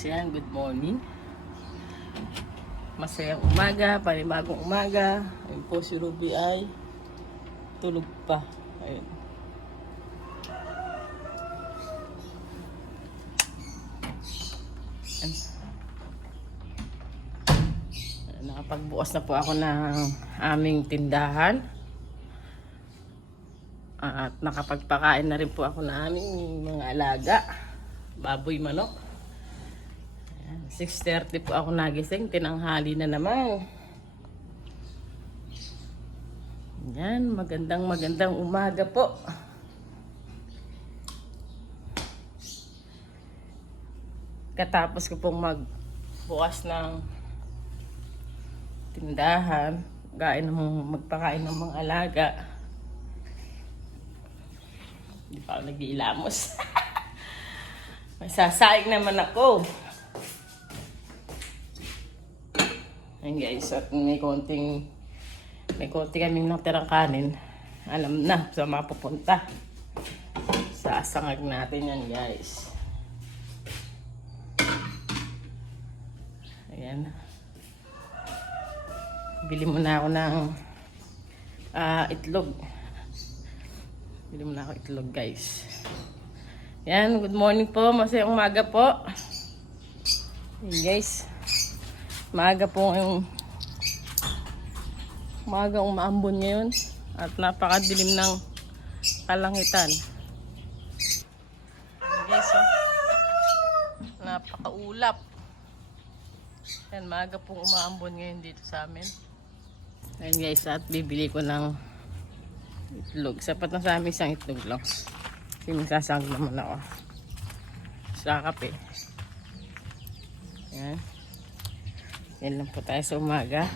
guys, yan, good morning. Masayang umaga, panibagong umaga. Ayun po si Ruby ay tulog pa. Ayun. Ayun. Nakapagbukas na po ako ng aming tindahan. At nakapagpakain na rin po ako ng aming mga alaga. Baboy manok. Ayan, 6.30 po ako nagising. Tinanghali na naman. Yan, magandang magandang umaga po. Katapos ko pong magbukas ng tindahan, gain ng magpakain ng mga alaga. Hindi pa ako nag-iilamos. May sasaing naman ako. Ayun guys, at may konting may konti kaming natirang kanin. Alam na sa mapupunta. Sa sangag natin yan guys. Ayan. Bili muna ako ng ah, itlog. Bili muna ako itlog guys. Yan, good morning po. Masayang umaga po. Yan guys. Maaga po yung maaga umaambon ngayon at napakadilim ng kalangitan. Guys, oh. Napakaulap. Yan, maaga pong umaambon ngayon dito sa amin. Yan guys, at bibili ko ng itlog. Sapat na sa amin isang itlog lang. Kasi magsasang naman ako. Sa kape. Yan. Yan lang po tayo sa umaga.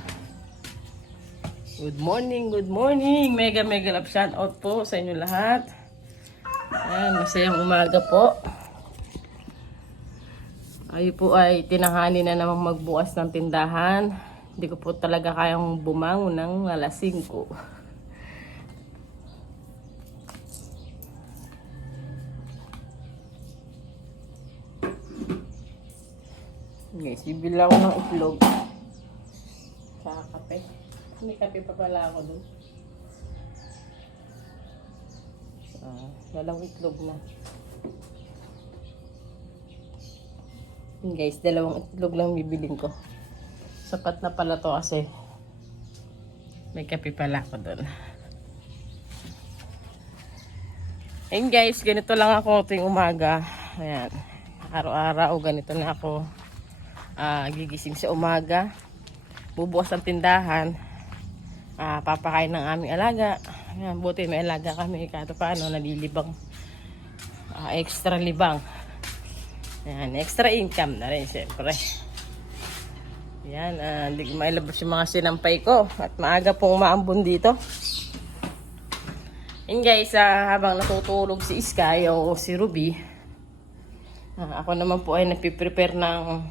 Good morning, good morning. Mega mega love shout out po sa inyo lahat. Yan, masayang umaga po. Ayo po ay tinahani na namang magbukas ng tindahan. Hindi ko po talaga kayang bumangon ng alas 5. Guys, bibili ako ng itlog. Sa kape. May kape pa pala ako dun. Ah, dalawang itlog na. Yun guys, dalawang itlog lang bibiling ko. Sapat na pala to kasi may kape pala ako dun. Ayun guys, ganito lang ako tuwing umaga. Ayan. Araw-araw ganito na ako ah, gigising sa umaga. Bubukas ang tindahan. Ah, papakain ng aming alaga. Ayan, buti may alaga kami. Kato paano, nalilibang. Ah, extra libang. Ayan, extra income na rin, siyempre. Yan, hindi ko mailabas yung mga sinampay ko. At maaga pong umaambon dito. Yun guys, ah, habang natutulog si Sky o si Ruby, ah, ako naman po ay napiprepare ng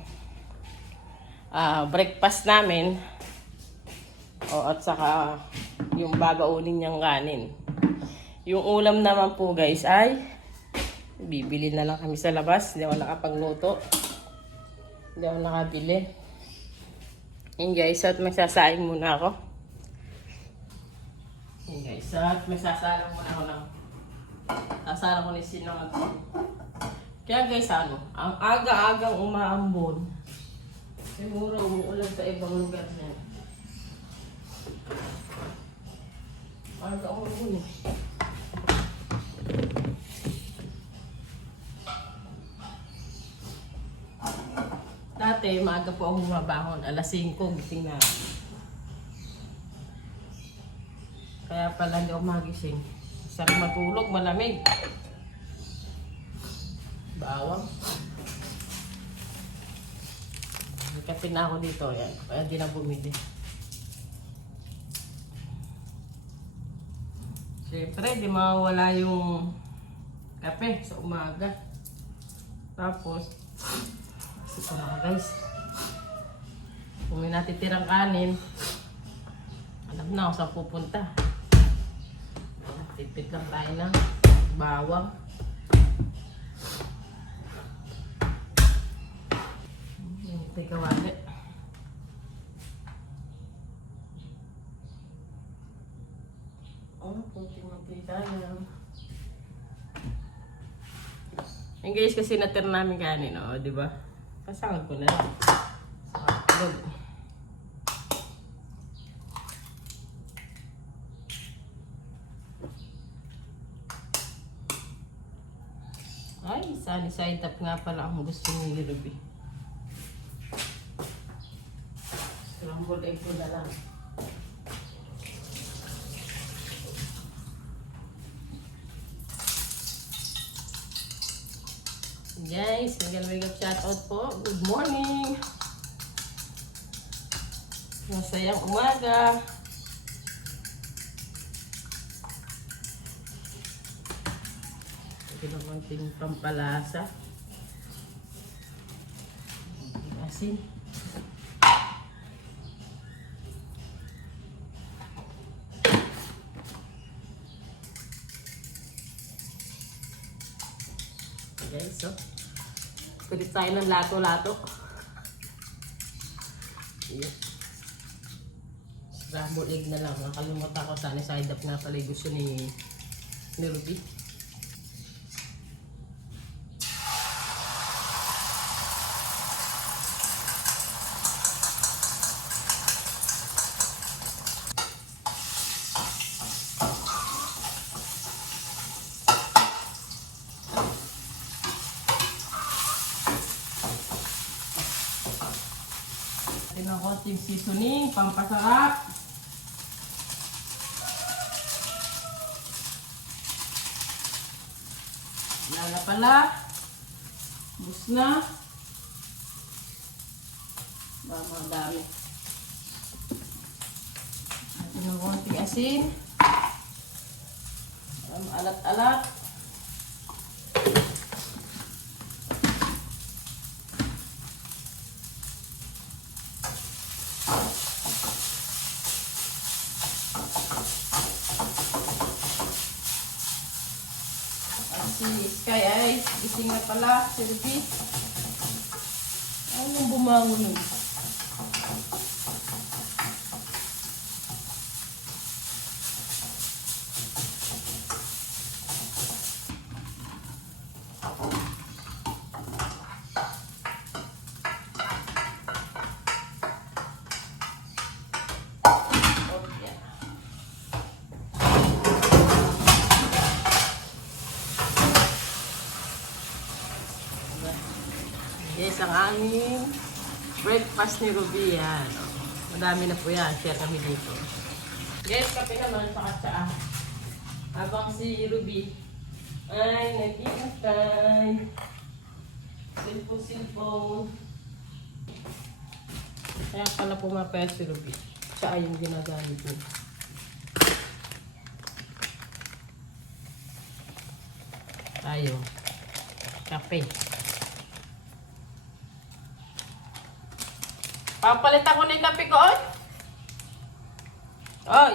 ah, breakfast namin. O, at saka yung babaunin niyang kanin. Yung ulam naman po guys ay bibili na lang kami sa labas. Hindi ako nakapagluto. Hindi ako nakabili. Yun guys, at may sasaing muna ako. Yun guys, at may sasalang muna ako ng sasalang ko ni sinangag ko. Kaya guys, ano, ang aga-agang umaambon, siguro umuulan sa ibang lugar niya. Aga umuulan eh. Dati, maaga po ako bumabahon. Alas 5, gising na. ako. Kaya pala hindi ako magising. Sarap matulog, malamig. Bawang. Kape na ako dito. Yan. Kaya di na bumili. Siyempre, di mawala yung kape sa umaga. Tapos, ito na guys. Kung may natitirang kanin, alam na kung saan pupunta. Tipid lang tayo ng bawang. Teka, wala. Oh, kunting mantika lang. Yung guys, kasi natir namin kanin, oh, di ba? Kasangag ko na lang. Good. Ay, sali side up nga pala ang gusto ni Ruby. Scrambled egg na lang. Guys, hanggang wake up shoutout po. Good morning! Masayang umaga. Ito naman ting pampalasa. Asin. Guys, so. Kulit tayo ng lato-lato. Yes. Scrambled egg na lang. Nakalimutan ko sana side up nga pala gusto ni, ni Ruby. Konting seasoning, pampasarap. Lala pala. Bus na. Mama, dami. Atin ang konting asin. Alat-alat. At si Sky ay gising na pala, Ruby. Anong bumangon nun? Ang aming breakfast ni Ruby yan. Madami na po yan. Share kami dito. Guys, kape naman sa katsaa. Habang si Ruby ay nag-iintay. Cellphone. Kaya pala pumapayat si Ruby. Siya ay yung ginagamit niya. Tayo. Kape. Papalit ako ng kape ko, oy. Oy.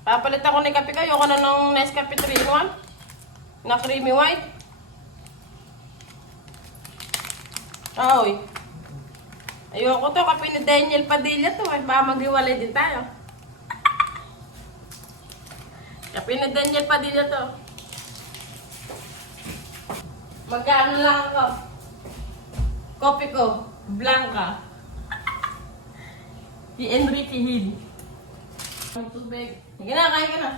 Papalit ako ng kape ko. Ayoko na ng Nescafe 3 in 1. Na creamy white. Oy. Ayoko to. Kape ni Daniel Padilla to. Eh. Baka maghiwalay din tayo. Kape ni Daniel Padilla to. Magkano lang ako? Kopi ko. Blanca. Si Enrique Hill. Ang tubig. Sige na, kain ka na.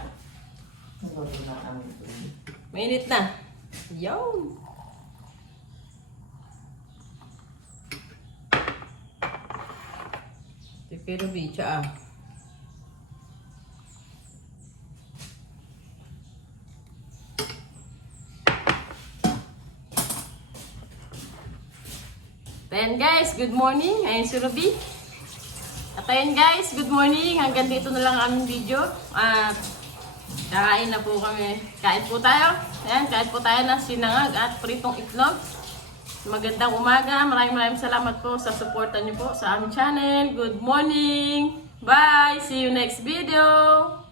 Mainit na. Yo! Pero bicha ah. Then guys, good morning. Ayun si Ruby. At ayun guys, good morning. Hanggang dito na lang ang aming video. At kakain na po kami. Kain po tayo. Ayan, kain po tayo ng sinangag at pritong itlog. Magandang umaga. Maraming maraming salamat po sa suporta niyo po sa aming channel. Good morning. Bye. See you next video.